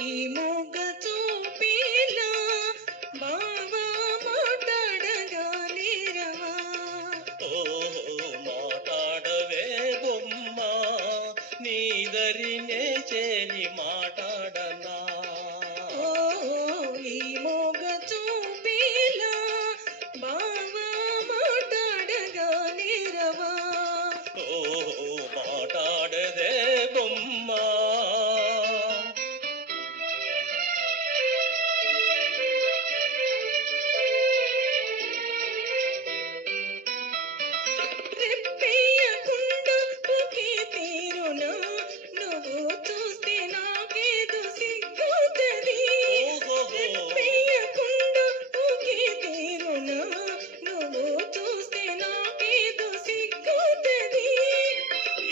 ఈ మొగ చూపిలా బావా మాట్లాడగా నేరవా. ఓహో మాట్లాడవే బొమ్మ, నీదరినే చేరి మాట్లాడనా. ఓ ఈ మొగ చూపిలా బావా మాట్లాడగా నేరవా. ఓహో మాట్లాడదే బొమ్మ. రెప్పెయ్యకుండా ఒకే తీరునా నువ్వు చూస్తే నాకేదో సిగ్గుతది. ఓహోహో రెప్పెయ్యకుండా ఒకే తీరునా నువ్వు చూస్తే నాకేదో సిగ్గుతది.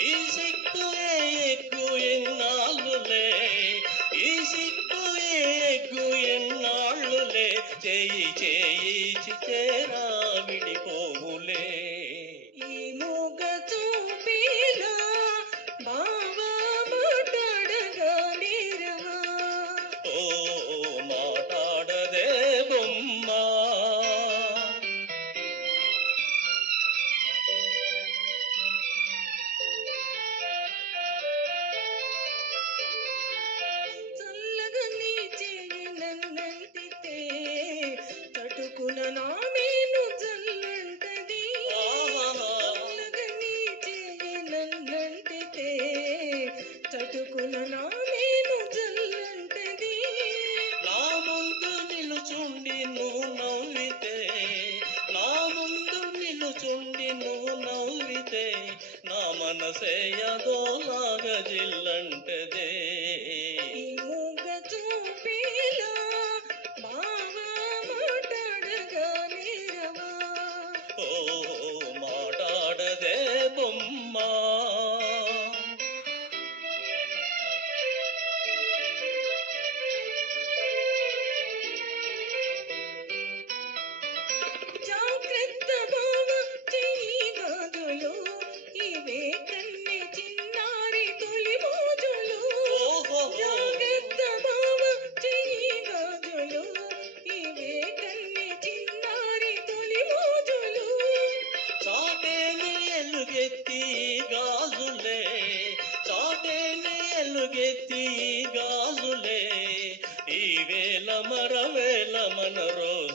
ఈ సిగ్గులే ఎగ్గు ఎన్నాళ్ళులే, ఈ సిగ్గులే ఎగ్గు ఎన్నాళ్ళులే, చేయి చేయిచి చేరా విడిపోవులే. ఈ మొగ చూపిలా బావా మాట్లాడగా నేరవా. ఓ మాట్లాడదే బొమ్మ. చల్లగా నీ చెయ్యి నన్నంటితే తటుకున నా మేను జల్లంటది. ఆహాహా చల్లగా నీ చెయ్యి నన్నంటితే తటుకున నా మేను జల్లంటది. నా ముందు నిలుచుండి నువ్వు నవ్వితే, నా ముందు నిలుచుండి నువ్వు నవ్వితే, నా మనసే అదోలాగా జిల్లంటదే. ఈ మూగ చూపిలా బావా మాట్లాడగా నేరవా. ఓ మాట్లాడదే బొమ్మ. జాగ్రత్త బావ చెయ్యి గాజులు ఇవే కన్నె చిన్నారి తొలి మోజులు. ఓహోహో జాగ్రత్త బావ చెయ్యి గాజులు ఇవే కన్నె చిన్నారి తొలి మోజులు. చాటేని ఎలుగెత్తి గాజులే, చాటేని ఎలుగెత్తి గాజులే, ఈ వేళ మరవేళ మన రోజు